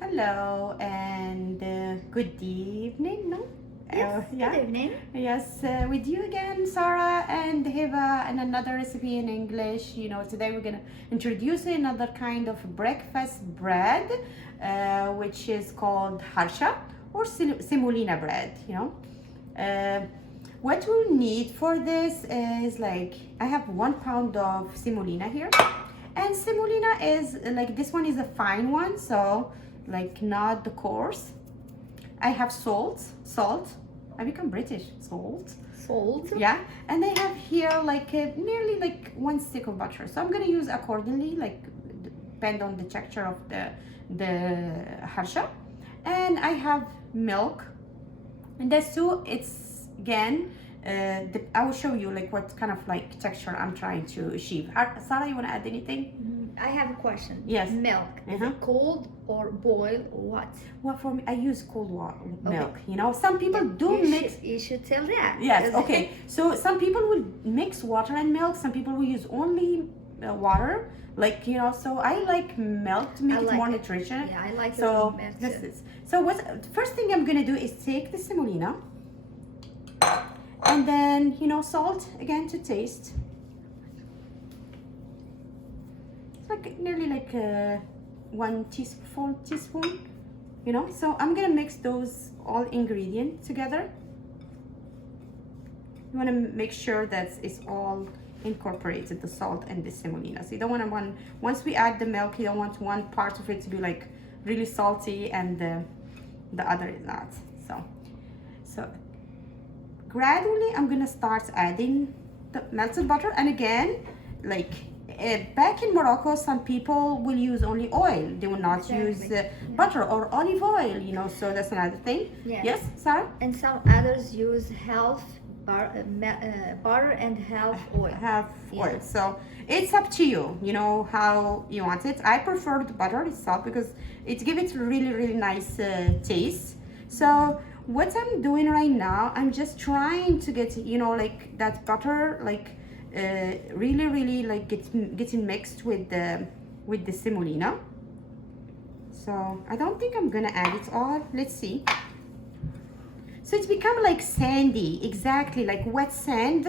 Hello and good evening, no? Yes, Yeah. good evening. Yes, with you again, Sarah and Hiba, and another recipe in English. Today we're gonna introduce another kind of breakfast bread, which is called Harcha or Semolina bread. What we'll need for this is I have 1 pound of semolina here, and semolina is this one is a fine one, so not the coarse. I have salt. I become British. Salt. Yeah, and I have here nearly 1 stick of butter. So I'm gonna use accordingly, depend on the texture of the harsha. And I have milk, and that's too. It's again. I will show you what kind of texture I'm trying to achieve. Sarah, you wanna add anything? I have a question. Yes. Milk. Is it cold or boiled or what? Well, for me, I use cold water, milk. Some people do mix. You should tell that. Yes. Okay. So some people will mix water and milk. Some people will use only water. So I like milk to make it more nutrition. Yeah, I like it. So this is. So first thing I'm gonna do is take the semolina, and then salt again to taste. It's nearly 1 teaspoon. So I'm gonna mix those all ingredients together. You want to make sure that it's all incorporated, the salt and the semolina. So you don't want to once we add the milk, you don't want one part of it to be really salty and the other is not. So gradually I'm gonna start adding the melted butter, and again, back in Morocco, some people will use only oil. They will not use butter or olive oil, so that's another thing. Yes, Sarah? And some others use half butter and half oil. Half oil. So it's up to you, how you want it. I prefer the butter itself because it gives it really, really nice taste. So what I'm doing right now, I'm just trying to get, that butter, really getting mixed with the semolina. So I don't think I'm gonna add it all. Let's see. So it's become sandy, exactly like wet sand.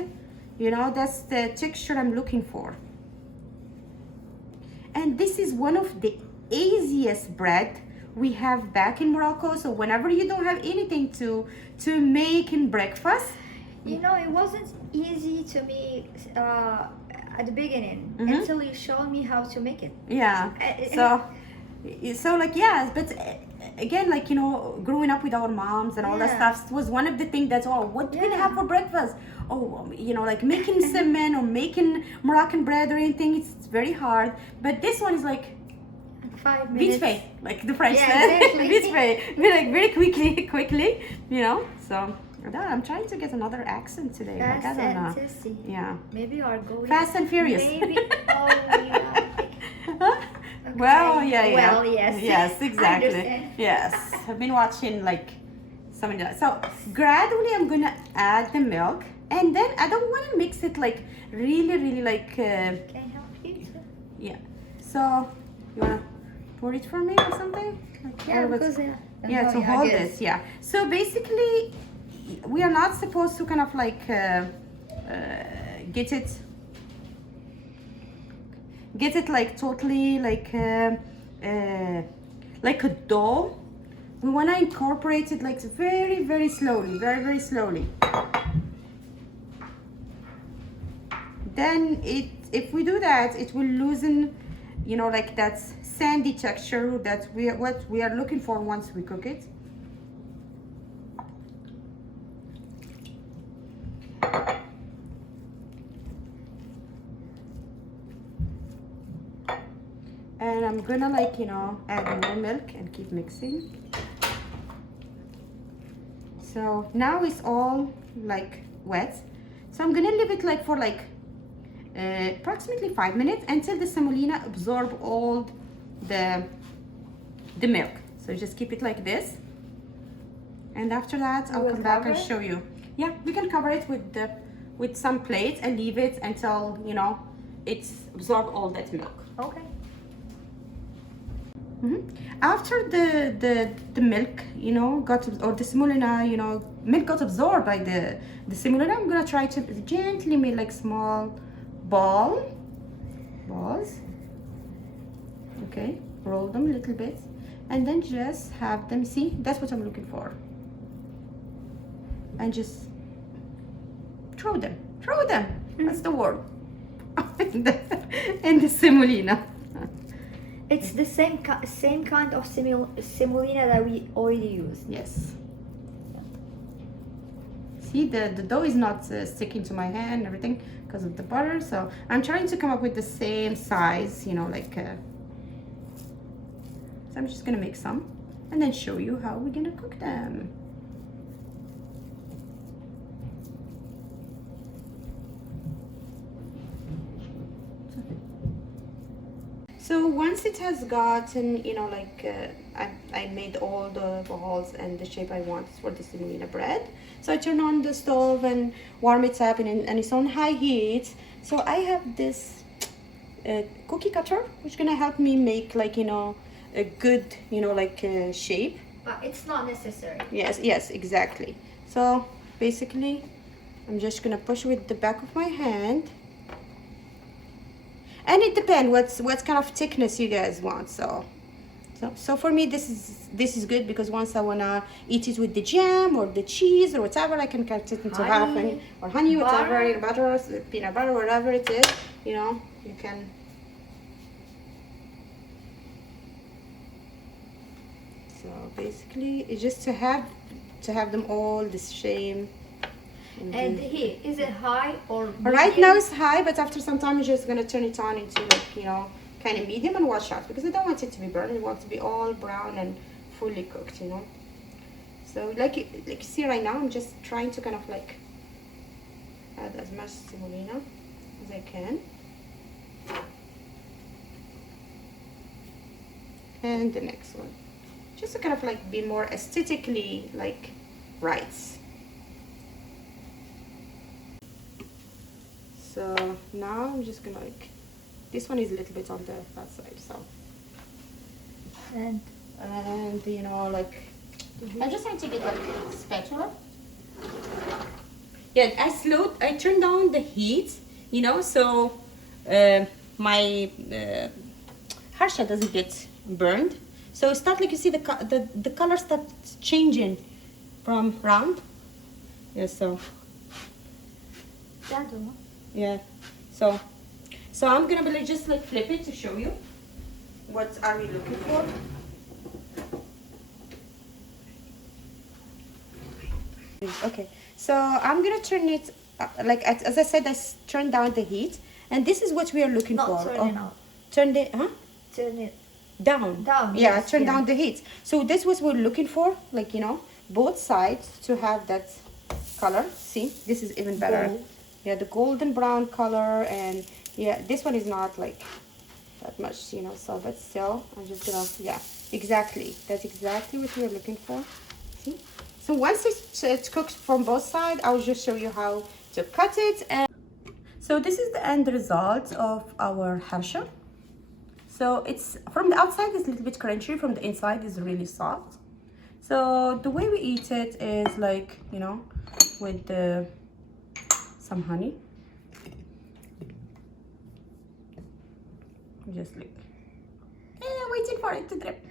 That's the texture I'm looking for. And this is one of the easiest bread we have back in Morocco. So whenever you don't have anything to make in breakfast, it wasn't easy to me at the beginning until you showed me how to make it. Yeah. So yes, but again, growing up with our moms and all that stuff was one of the things that's what do we have for breakfast? Making semen or making Moroccan bread or anything, it's very hard. But this one is 5 minutes. Vite fait, like the French said. Exactly. Vite fait, very quickly, So I'm trying to get another accent today. Fast I don't know. and tasty. Yeah. Maybe you are going. Fast and furious. Maybe. Oh, yeah. Okay. Well, yeah. Well, yes. Yes, exactly. I understand. Yes, I've been watching something like that. So gradually, I'm gonna add the milk, and then I don't want to mix it really Can I help you? Yeah. So you wanna pour it for me or something? Because to hold this. Yeah. So basically, we are not supposed to kind of get it totally like a dough. We want to incorporate it very, very slowly, very, very slowly. Then if we do that, it will loosen, that sandy texture what we are looking for once we cook it. And I'm gonna add more milk and keep mixing. So now it's all wet. So I'm gonna leave it for approximately 5 minutes until the semolina absorb all the milk. So just keep it like this. And after that, I'll come back and show you. Yeah, we can cover it with some plates and leave it until it's absorbed all that milk. Okay. After the milk, you know, or the semolina, you know, milk got absorbed by the semolina, I'm gonna try to gently make like small balls. Okay, roll them a little bit, and then just have them. See, that's what I'm looking for. And just throw them. That's the word. In the semolina. It's the same kind of semolina that we already used. Yes. See, the dough is not sticking to my hand and everything because of the butter. So I'm trying to come up with the same size, you know, like. So I'm just gonna make some and then show you how we're gonna cook them. So once it has gotten, you know, like I made all the balls and the shape I want for the semolina bread. So I turn on the stove and warm it up, and it's on high heat. So I have this cookie cutter, which is gonna help me make, like, you know, a good, you know, like shape. But it's not necessary. Yes, exactly. So basically, I'm just gonna push with the back of my hand. And it depends what kind of thickness you guys want. So for me, this is good because once I wanna eat it with the jam or the cheese or whatever, I can cut it into half, or honey, whatever, butter, peanut butter, whatever it is. You know, you can. So basically, it's just to have them all the same. And here, is it high or medium? Right now it's high, but after some time, you're just gonna turn it on into, like, you know, kind of medium, and watch out because I don't want it to be burned. I want it to be all brown and fully cooked, you know. So like you see right now, I'm just trying to kind of like add as much semolina as I can. And the next one, just to kind of like be more aesthetically like right. So now I'm just gonna like, this one is a little bit on the fat side, so. And you know, like, I just want to get like a spatula. Yeah, I turned down the heat, you know, so my Harcha doesn't get burned. So it starts, like, you see the color starts changing from round. Yeah, so. Yeah, so I'm gonna be just like flip it to show you what are we looking for. Okay, so I'm gonna turn it like, as I said, I turned down the heat, and this is what we are looking for. Turn it up. Turn it, Turn it down. down. Yeah, yes, turn down the heat. So this was what we're looking for, like, you know, both sides to have that color. See, this is even better. Gold. Yeah, the golden brown color, and yeah, this one is not like that much, you know, so but still, I'm just gonna, yeah, exactly. That's exactly what we're looking for. See? So once it's cooked from both sides, I'll just show you how to cut it. And so this is the end result of our Harcha. So it's, from the outside, it's a little bit crunchy, from the inside is really soft. So the way we eat it is like, you know, with some honey. Just like, waiting for it to drip.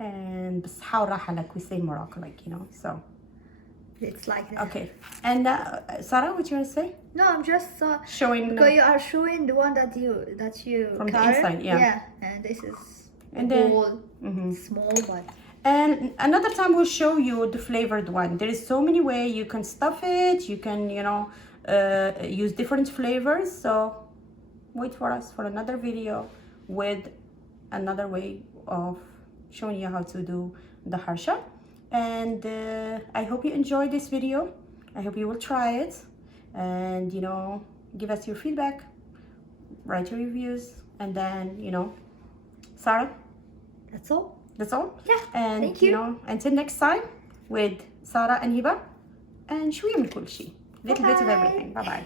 And بصحة وراحة, like we say in Morocco, like, you know, so. It's like that. Okay, and Sarah, what you want to say? No, I'm just Showing. because you are showing the one that you From the cut. inside, yeah. Yeah, and this is And then, bowl, small, but. And another time we'll show you the flavored one. There is so many ways you can stuff it. You can, you know, use different flavors. So wait for us for another video with another way of showing you how to do the Harcha. And I hope you enjoyed this video. I hope you will try it, and, you know, give us your feedback, write your reviews, and then, you know, Sarah, That's all. that's all. Yeah. And thank you. you know, until next time with Sarah and Hiba, and شوية من كل شيء, little bit of Bye-bye. everything. Bye bye.